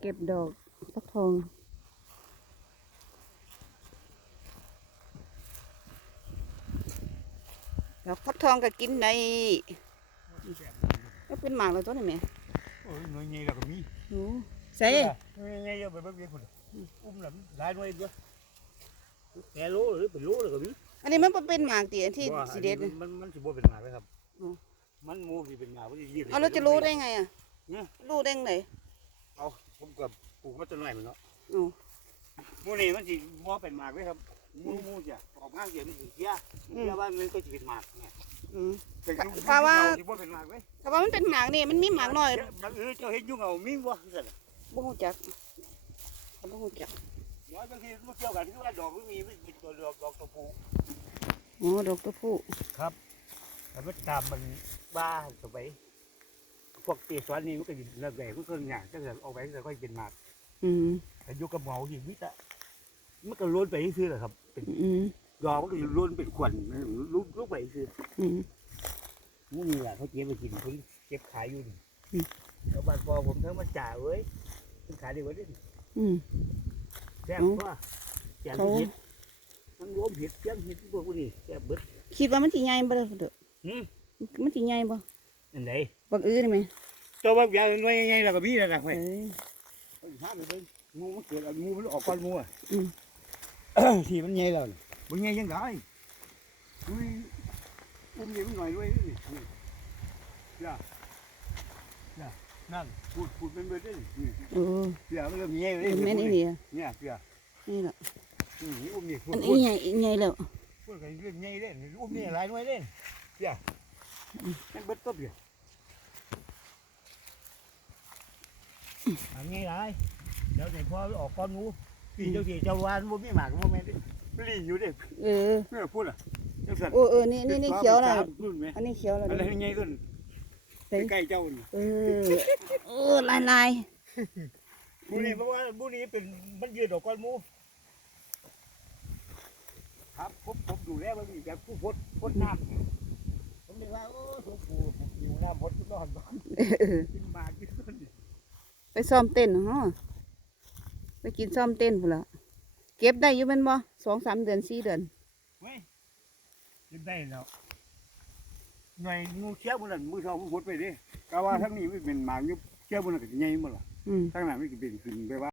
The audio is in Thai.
เก็บดอกฟักทองดอกฟักทองก็กินได้ก็เป็นหมากแล้วตัวนี้แม่โอ้ยหน่วยใหญ่แล้วก็มีโอ้ใส่หน่วยใหญ่เยอะไปเบิ่งเบิ่งพุ่นอุ้มแล้วหลายหน่วยเด้อแต่โลหรือเป็นโลแล้วก็มีอันนี้มันบ่เป็นหมากติอันที่ว่าสีเด็ดอันนี่นี้มันมันสิบ่เป็นหมากเลยครับอืมมันหมูสิเป็นหมากมันสิยืดเอาเราจะรู้ได้ไงอะเนี่ยรู้ได้ไงเอา ผมก็ปลูกมาต้นไม้มันเนาะโอ้หมูนี่มันสิบ่เป็นหมากเลยครับหมูหมูจ้ะออกข้างเสียมันสิเสียเสียว่ามันก็สิเป็นหมากเนี่ยอืมแต่ยุงถ้าว่ายุงเอสิบ่เป็นหมากเว้ยถ้าว่ามันเป็นหมากนี่มันมีหมากน้อยบางเออเจ้าเห็นยุงเอามีบ่ซั่นน่ะบ่ฮู้จักบ่ฮู้จักน้อยบางทีมันเกี่ยวกันที่ว่าดอกมันมีมันเป็นตัวดอกดอกตัวผู้อ๋อดอกตัวผู้ครับแต่มันตามมันบ้าสไป พวกเกสรนี่มันก็อยู่ระแวกมันก็หยาจังเลยเอาไว้แล้วก็เป็นหมากอืมแต่อยู่กับหมอชีวิตอะมันก็ล้นไปซื้อแหละครับ เป็นอืมดอกมันก็ล้นเป็นขวัญลุกลุกไปซื้ออืมมันนี่แหละเขาเก็บไปกินเขาเก็บขายอยู่นี่อืมแล้วบ้านพอผมทั้งมาจ่าเว้ยมันขายได้เว้ยดิอืมแซ่บอืมว่าแซ่บเขาเห็ดมันรวมเห็ดเสียงเห็ดพวกนี้แซ่บเบิดคิดว่ามันสิใหญ่บ่เด้อเด้อหืมมันสิใหญ่บ่ อันไหนบักอื้อนี่แม่เจ้าว่าอย่างน้อยยังไงล่ะก็มีแล้วนะเอเว้ยอเอาอีกห้าไปเบิ่งงูมันเกิดเอางูมันออกก้อนงูอะอืมที่มันใหญ่แล้วน่ะมันใหญ่ยังไงอุ้ยอุ้มนี่มันหน่อยด้วยนี่นี่อย่าอย่านั่นพูดพูดเป็นเบิดได้นี่โอ้เสียมันเริ่มใหญ่เลเอยอแม่นอีนี่อะเนี่ยเสียนี่ล่ะอืมนี่อุ้มนี่พูอัดนพูนี้ดใหญ่ใหญ่แล้วพูดกันเรื่องใหญ่เด้นี่อุ้มนี่หลายหน่วยเด้เสีย นั่นเบิดก็เบี้ยอันใหญ่หลายเดี๋ยวไหนพอออกก้อนงูพี่เจ้าที่เจ้าวานบ่มีหมากบ่แม่นเด้ปลีอยู่เด้เออเมื่อพูดอะจังซั่นโอ้เออนี่นี่นี่เขียวน่ะรุ่นไหมอันนี้เขียวแล้วอะไรเด้อใหญ่ต้นเฮ้ยใกล้ๆเจ้านี่เออเออลายลายบูนี่เพราะว่าบูนี่เป็นมันยืดออกก้อนหมูครับผมผมดูแลมันมีแบบผู้พดพดน้ำ ผมเลยว่าโอ้ถูกปูอยู่น้ำพดทุกนอนบ้านเออกินหมากกินต้นนี่ไปซ้อมเต้นฮะไปกินซ้อมเต้นพุ่นละเก็บได้อยู่แม่นบ่สองสามเดือนสี่เดือนเว้ยกินได้แล้วหน่อยงูเชี่ยวมันนั่นมือสองมือพดไปเดิกะว่าทั้งนี้ไม่เป็นหมากอยู่เชี่ยวมันนั่นก็ใหญ่หมดล่ะอืม ทั้งนั้นไม่เป็นขึ้นไปว่า